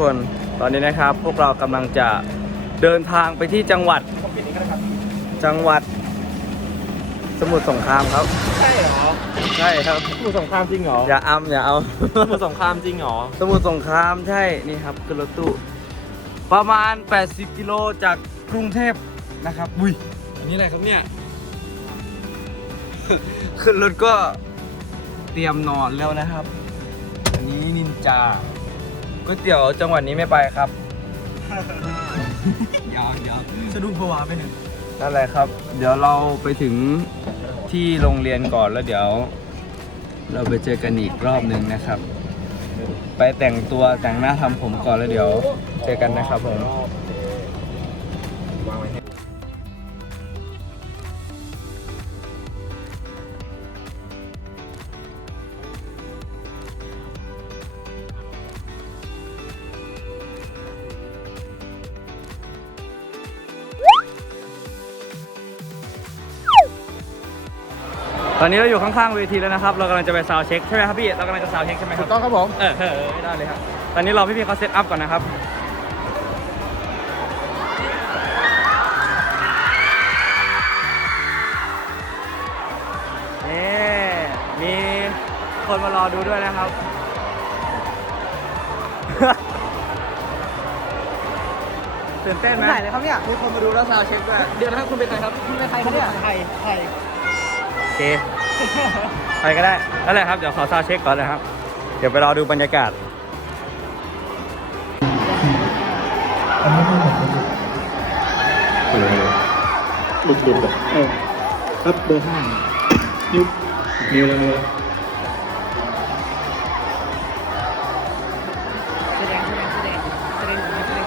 คน ตอนนี้นะครับ พวกเรากำลังจะเดินทางไปที่จังหวัด จังหวัด สมุทรสงครามครับ ใช่เหรอใช่ครับ สมุทรสงครามจริงเหรออย่าอ้ำอย่าเอา สมุทรสงครามจริงเหรอสมุทรสงครามใช่ นี่ครับขึ้นรถตู้ ประมาณ 80 กิโลจากกรุงเทพนะครับ อุ้ย อันนี้อะไรครับเนี่ย ขึ้นรถก็เตรียมนอนแล้วนะครับ อันนี้นินจา ก๋วยเตี๋ยวจังหวัดนี้ไม่ไปครับยาวเดี๋ยวสะดุ้งผวาไปหนึ่งนั่นแหละครับ เดี๋ยวเราไปถึงที่โรงเรียนก่อนแล้วเดี๋ยว เราไปเจอกันอีกรอบหนึ่งนะครับ ไปแต่งตัวแต่งหน้าทำผมก่อนแล้วเดี๋ยว เจอกันนะครับผม ตอนนี้เราอยู่ข้างๆเวทีแล้วนะครับ เรากำลังจะไปซาวด์เช็คใช่ไหมครับพี่ เรากำลังจะซาวด์เช็คใช่ไหมคถูรับ กต้องครับผม เออเออเออได้เลยครับ ตอนนี้รอพี่ๆเขาเซตอัพก่อนนะครับ นี่มีคนมารอดูด้วยนะครับ ตื่นเต้นไหม ไหนเลยครับเนี่ย มีคนมาดูแล้วซาวด์เช็คด้วย เดี๋ยวนะครับคุณเป็นใครครับ คุณเป็นใครครับเนี่ยใครใครโอ เคไปก็ได้นั่นแหละครับ เดี๋ยวขอซาวด์เช็คก่อนนะครับ เดี๋ยวไปรอดูบรรยากาศหลุดหลุดแบบเออครับเบอร์ห้านิ้วนิ้วแล้วนิ้วแล้วแสดงแสดงแสดงแสดงแสดง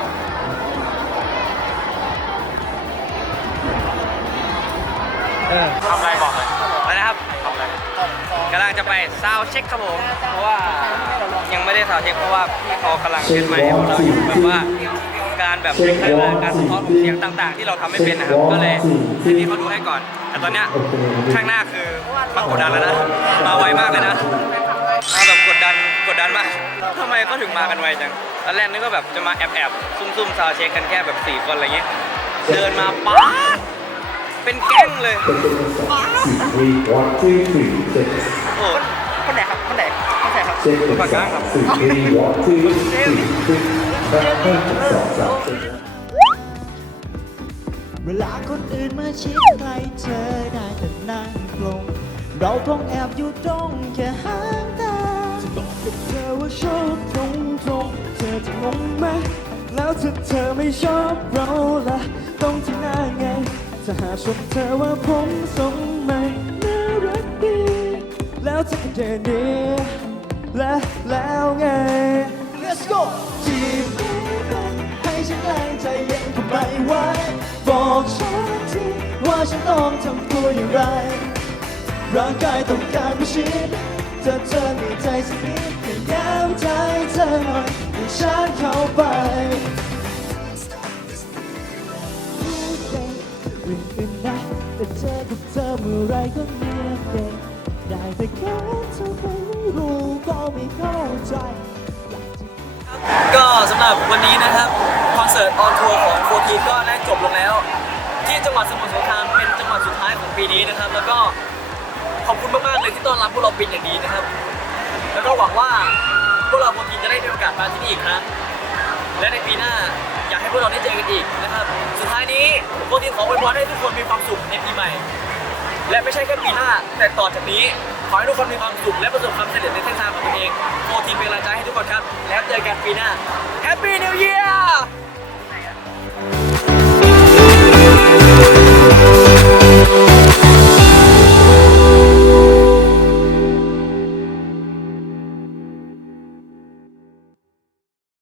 เออ งจะไปซาวเช็คครับผมเพราะว่ายังไม่ได้ซาวเช็คเพราะว่าพี่เขากำลังเช็คใหม่ให้พวกเราอยู่แบบว่าการแบบเรียกว่าการสะท้อนของเสียงต่างๆ ที่เราทำไม่เป็นนะครับ ก็เลยให้พี่เขาดูให้ก่อน แต่ตอนเนี้ยข้างหน้าคือมากดดันแล้วนะมาไวมากเลยนะมาแบบกดดันกดดันมากทำไมก็ถึงมากันไวจังตอนแรกนึกว่าแบบจะมาแอบแอบๆซุ่มๆซาวเช็คกันแค่แบบสี่คนอะไรเงี้ยเดินมาป๊าเป็นแก๊งเลยสี่วั คนไหนครับเจ็ดเป็นสามสี่วันที่สี่สิบแปดห้าสองสามเวลาคนอื่นมาชิดใกล้เธอได้แต่นั่งลง เราคงแอบอยู่ตรงแค่หางตาจะบอกกับเธอว่าชอบตรงตรงเธอจะงงไหมแล้วถ้าเธอไม่ชอบเราล่ะต้องที่หน้าไงจะหาชมเธอว่าผมทรงใหมน่ารักดี แล้วเธอก็เดินห จีบให้ฉันแรงใจเย็นก็ไม่ไหวบอกฉันทีว่าฉันต้องทำตัวอย่างไร ร่างกายต้องการผู้ชิดเธอเธอมีใจสักนิดแค่ย้ำใจเธอหน่อยให้ฉันเข้าไปรู้เองเรื่องอื่นนะแต่เจอกับเธอเมื่อไรก็เหมือนเด็กได้แต่แค่เธอไปไม่รู้ก็ไม่เข้าใจ ก็สำหรับวันนี้นะครับคอนเสิร์ตออนทัวร์ของโฟทีก็ได้จบลงแล้ว ที่จังหวัดสมุทรสงครามเป็นจังหวัดสุดท้ายของปีนี้นะครับ แล้วก็ขอบคุณมากๆเลยที่ต้อนรับพวกเราเป็นอย่างดีนะครับ แล้วก็หวังว่าพวกเราโฟทีจะได้มีโอกาสมาที่นี่อีกครั้งและในปีหน้าอยากให้พวกเราได้เจอกันอีกนะครับ สุดท้ายนี้โฟทีขออวยพรให้ทุกคนมีความสุขในปีใหม่ และไม่ใช่แค่ปีหน้าแต่ต่อจากนี้ขอให้ทุกคนมีความสุขและประสบความสำเร็จในเส้นทางของตัวเองโฟทีเป็นกำลังใจให้ทุกคนครับแล้ว Happy New Year!